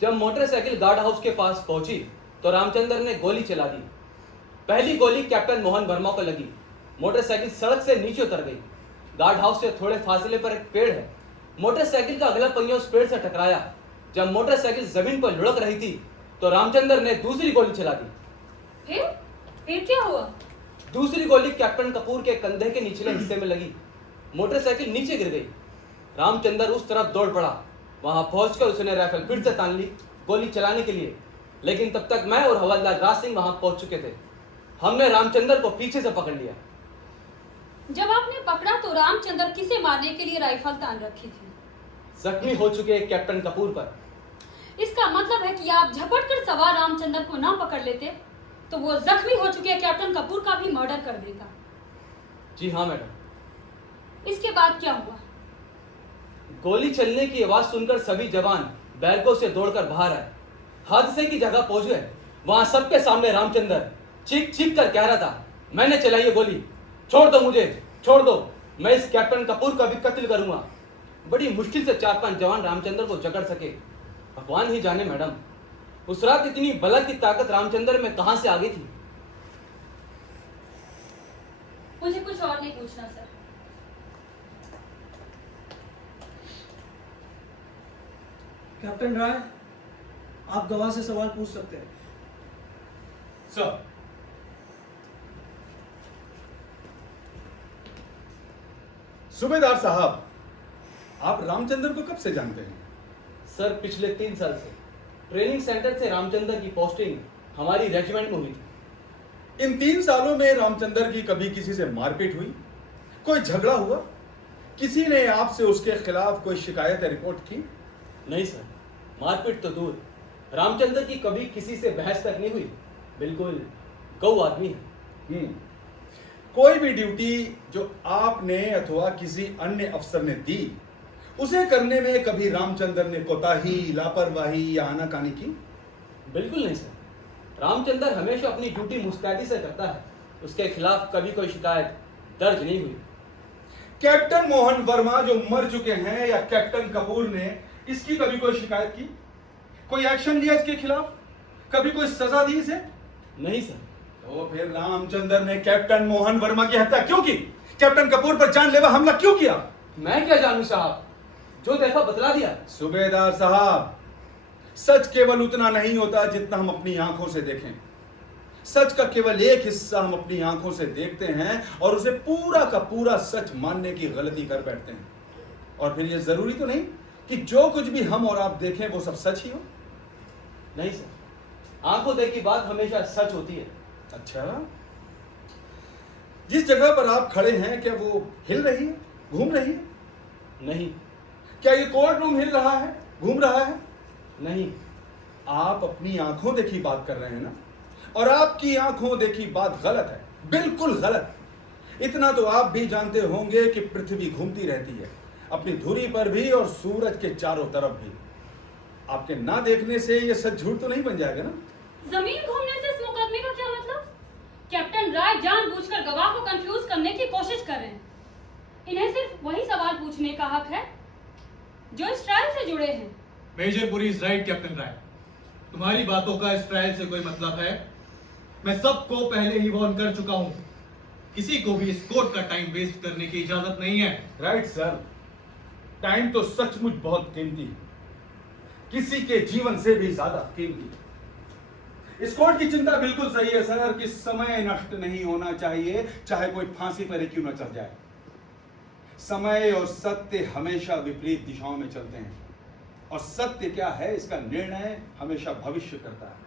जब motorcycle guard house के पास पहुंची तो रामचंद्र ने गोली चला दी। पहली गोली कैप्टन मोहन वर्मा को लगी। मोटरसाइकिल सड़क से नीचे उतर गई। गार्ड हाउस से थोड़े फासले पर एक पेड़ है। मोटरसाइकिल का अगला पहिया उस पेड़ से टकराया। जब मोटरसाइकिल जमीन पर लुढ़क रही थी तो रामचंद्र ने दूसरी गोली चला दी। फिर क्या हुआ? दूसरी गोली कैप्टन कपूर के कंधे के निचले हिस्से में लगी। मोटरसाइकिल नीचे गिर गई। रामचंद्र उस तरफ दौड़ पड़ा। वहां पहुंचकर उसने राइफल फिर से तान ली गोली चलाने के लिए, लेकिन तब तक मैं और हवलदार राज सिंह वहां पहुंच चुके थे। हमने रामचंद्र को पीछे से पकड़ लिया। जब आपने पकड़ा तो रामचंद्र किसे मारने के लिए राइफल तान रखी थी? जख्मी हो चुके कैप्टन कपूर पर। इसका मतलब है कि आप झपट कर सवार रामचंद्र को ना पकड़ लेते तो वो जख्मी हो चुके कैप्टन कपूर का भी मर्डर कर देता। जी हाँ मैडम। इसके बाद क्या हुआ? गोली चलने की आवाज सुनकर सभी जवान बैरकों से दौड़कर बाहर आए। हादसे की जगह पहुंच गए। वहां सबके सामने रामचंद्र चीख चीख कर कह रहा था, मैंने चलाई ये गोली, छोड़ दो मुझे, छोड़ दो, मैं इस कैप्टन कपूर का भी कत्ल करूंगा। बड़ी मुश्किल से 4-5 जवान रामचंद्र को जकड़ सके। भगवान ही जाने मैडम, उस रात इतनी बला की ताकत रामचंद्र में कहां से आ गई थी। मुझे कुछ और नहीं पूछना सर। कैप्टन राय, आप गवाह से सवाल पूछ सकते हैं। सर, सूबेदार साहब, आप रामचंद्र को कब से जानते हैं? सर पिछले 3 साल से ट्रेनिंग सेंटर से रामचंद्र की पोस्टिंग हमारी रेजिमेंट में हुई थी। इन 3 सालों में रामचंद्र की कभी किसी से मारपीट हुई? कोई झगड़ा हुआ? किसी ने आपसे उसके खिलाफ कोई शिकायत या रिपोर्ट की? नहीं सर, मारपीट तो दूर, रामचंद्र की कभी किसी से बहस तक नहीं हुई। बिल्कुल गौ आदमी है। कोई भी ड्यूटी जो आपने अथवा किसी अन्य अफसर ने दी, उसे करने में कभी रामचंद्र ने कोताही, लापरवाही या आनाकानी की? बिल्कुल नहीं सर, रामचंद्र हमेशा अपनी ड्यूटी मुस्तैदी से करता है। उसके खिलाफ कभी कोई शिकायत दर्ज नहीं हुई। कैप्टन मोहन वर्मा जो मर चुके हैं या कैप्टन कपूर ने, इसकी कभी कोई शिकायत की? कोई एक्शन लिया इसके खिलाफ? कभी कोई सजा दी इसे? नहीं सर। तो फिर रामचंद्र ने कैप्टन मोहन वर्मा की हत्या क्यों की? कैप्टन कपूर पर जानलेवा हमला क्यों किया? मैं क्या जानूं साहब, जो देखा बतला दिया। सूबेदार साहब, सच केवल उतना नहीं होता जितना हम अपनी आंखों से देखें। सच का केवल एक हिस्सा हम अपनी आंखों से देखते हैं और उसे पूरा का पूरा सच मानने की गलती कर बैठते हैं। और फिर यह जरूरी तो नहीं कि जो कुछ भी हम और आप देखें वो सब सच ही हो। नहीं सर, आंखों देखी बात हमेशा सच होती है। अच्छा, जिस जगह पर आप खड़े हैं क्या वो हिल रही है, घूम रही है? नहीं। क्या ये कोर्ट रूम हिल रहा है, घूम रहा है? नहीं। आप अपनी आंखों देखी बात कर रहे हैं ना, और आपकी आंखों देखी बात गलत है, बिल्कुल गलत। इतना तो आप भी जानते होंगे कि पृथ्वी घूमती रहती है, अपनी धुरी पर भी और सूरज के चारों तरफ भी। आपके ना देखने से ये सच झूठ तो नहीं बन जाएगा ना? जमीन घूमने से इस मुकदमे का क्या मतलब? कैप्टन राय जानबूझकर गवाह को कंफ्यूज करने की कोशिश कर रहे हैं। इन्हें सिर्फ वही सवाल पूछने का हक है जो इस ट्रायल से जुड़े हैं। Major Puri is right captain Rai, तुम्हारी बातों का इस ट्रायल से कोई मतलब है? मैं सबको पहले ही वार्न कर चुका हूं, किसी को भी इस कोर्ट का टाइम वेस्ट करने की इजाजत नहीं है। राइट सर, टाइम तो सचमुच बहुत कीमती है, किसी के जीवन से भी ज्यादा कीमती। इस कोर्ट की चिंता बिल्कुल सही है सर कि समय नष्ट नहीं होना चाहिए, चाहे कोई फांसी पर ही क्यों न चढ़ जाए। समय और सत्य हमेशा विपरीत दिशाओं में चलते हैं, और सत्य क्या है इसका निर्णय हमेशा भविष्य करता है।